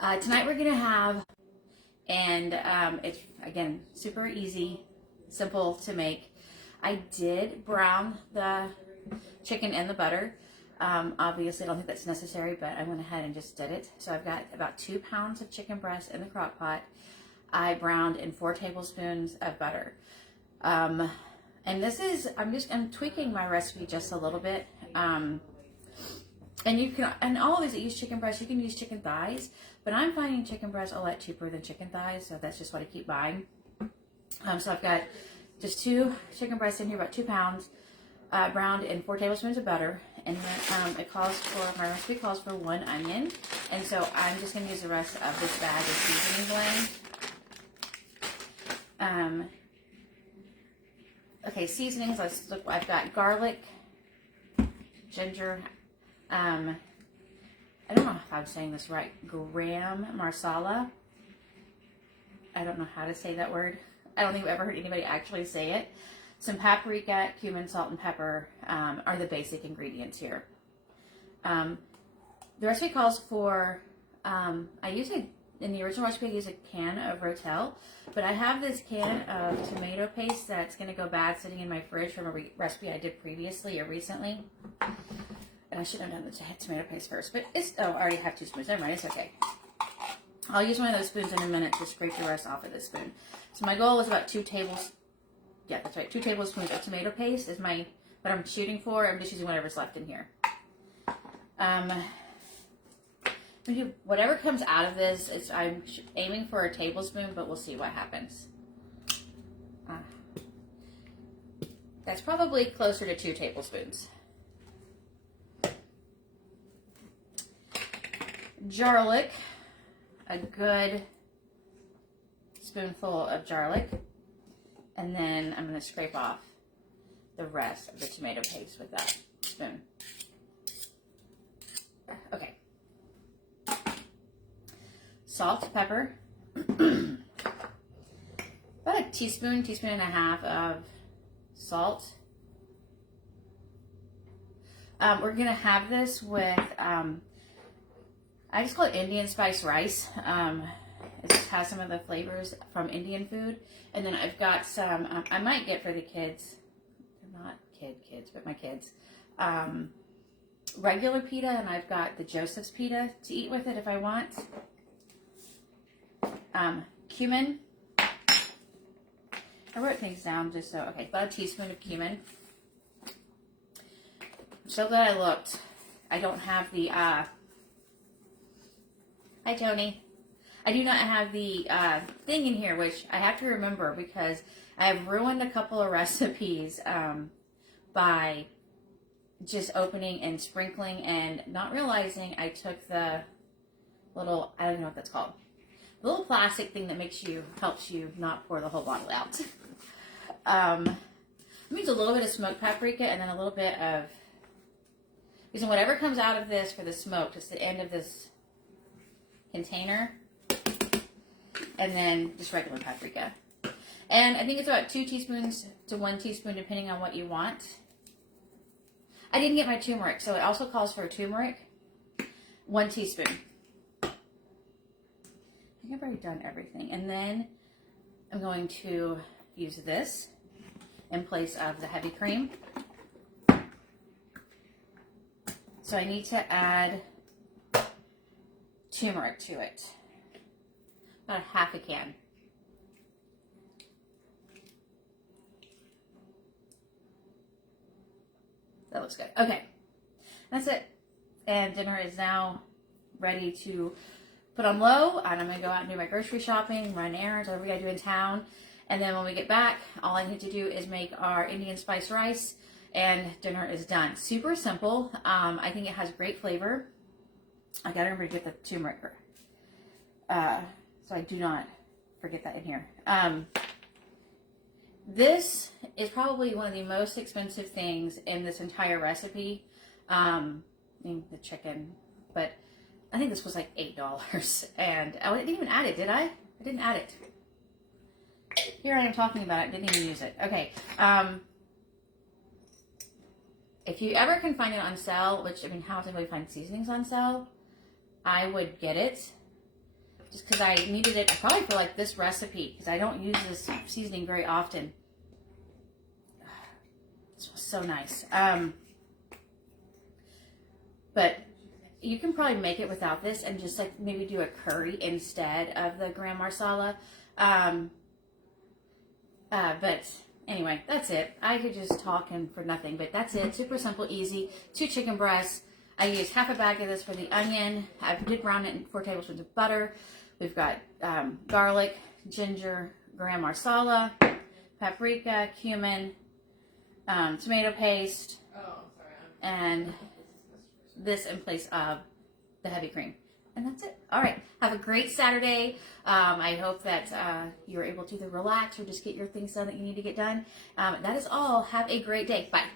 Tonight we're gonna have, and it's again super easy, simple to make. I did brown the chicken in the butter. Obviously, I don't think that's necessary, but I went ahead and just did it. So I've got about 2 pounds of chicken breast in the crock pot. I browned in 4 tablespoons of butter. And this is, I'm tweaking my recipe just a little bit. And you can, and all of these that use chicken breast, you can use chicken thighs, but I'm finding chicken breast a lot cheaper than chicken thighs, so that's just what I keep buying. So I've got just 2 chicken breasts in here, about 2 pounds, browned in 4 tablespoons of butter, and then my recipe calls for 1 onion, and so I'm just going to use the rest of this bag of seasoning blend. Okay, seasonings. Let's look. I've got garlic, ginger. I don't know if I'm saying this right. Garam masala. I don't know how to say that word. I don't think I've ever heard anybody actually say it. Some paprika, cumin, salt, and pepper are the basic ingredients here. The recipe calls for, in the original recipe, I use a can of Rotel, but I have this can of tomato paste that's going to go bad sitting in my fridge from a recipe I did previously or recently. And I should have done the tomato paste first, but I already have 2 spoons. Never mind, it's okay. I'll use one of those spoons in a minute to scrape the rest off of this spoon. So my goal is about 2 tablespoons of tomato paste is what I'm shooting for. I'm just using whatever's left in here. Whatever comes out of this, I'm aiming for a tablespoon, but we'll see what happens. That's probably closer to 2 tablespoons. Garlic, a good spoonful of garlic, and then I'm going to scrape off the rest of the tomato paste with that spoon. Okay. Salt, pepper, about a teaspoon and a half of salt. We're going to have this with, I just call it Indian Spiced Rice. It just has some of the flavors from Indian food. And then I've got some, I might get for the kids, not kids, but my kids, regular pita, and I've got the Joseph's pita to eat with it if I want. Cumin. I wrote things down just so, okay, about a teaspoon of cumin. So that I looked, I don't have the, hi Tony. I do not have the thing in here, which I have to remember because I have ruined a couple of recipes by just opening and sprinkling and not realizing I took the little, I don't even know what that's called. The little plastic thing that helps you not pour the whole bottle out. I'm using a little bit of smoked paprika and then a little bit of, using whatever comes out of this for the smoke, just the end of this container, and then just regular paprika. And I think it's about 2 teaspoons to 1 teaspoon, depending on what you want. I didn't get my turmeric, so it also calls for a turmeric. 1 teaspoon. I think I've already done everything. And then I'm going to use this in place of the heavy cream. So I need to add turmeric to it. About half a can. That looks good. Okay. That's it. And dinner is now ready to put on low, and I'm going to go out and do my grocery shopping, run errands, whatever we got to do in town. And then when we get back, all I need to do is make our Indian spiced rice, and dinner is done. Super simple. I think it has great flavor. I got to remember to get the turmeric, so I do not forget that in here. This is probably one of the most expensive things in this entire recipe. I mean, the chicken, but I think this was like $8, and I didn't even add it, did I? I didn't add it. Here I am talking about it, didn't even use it. Okay. If you ever can find it on sale, which, I mean, how do we find seasonings on sale? I would get it. just because I needed it probably for like this recipe, because I don't use this seasoning very often. It smells so nice. But you can probably make it without this and just like maybe do a curry instead of the gram marsala. But anyway, that's it. I could just talk for nothing, but that's it. Super simple, easy. 2 chicken breasts. I used half a bag of this for the onion. I did brown it in 4 tablespoons of butter. We've got garlic, ginger, gram marsala, paprika, cumin, tomato paste, and this in place of the heavy cream. And that's it. All right. Have a great Saturday. I hope that you're able to either relax or just get your things done that you need to get done. That is all. Have a great day. Bye.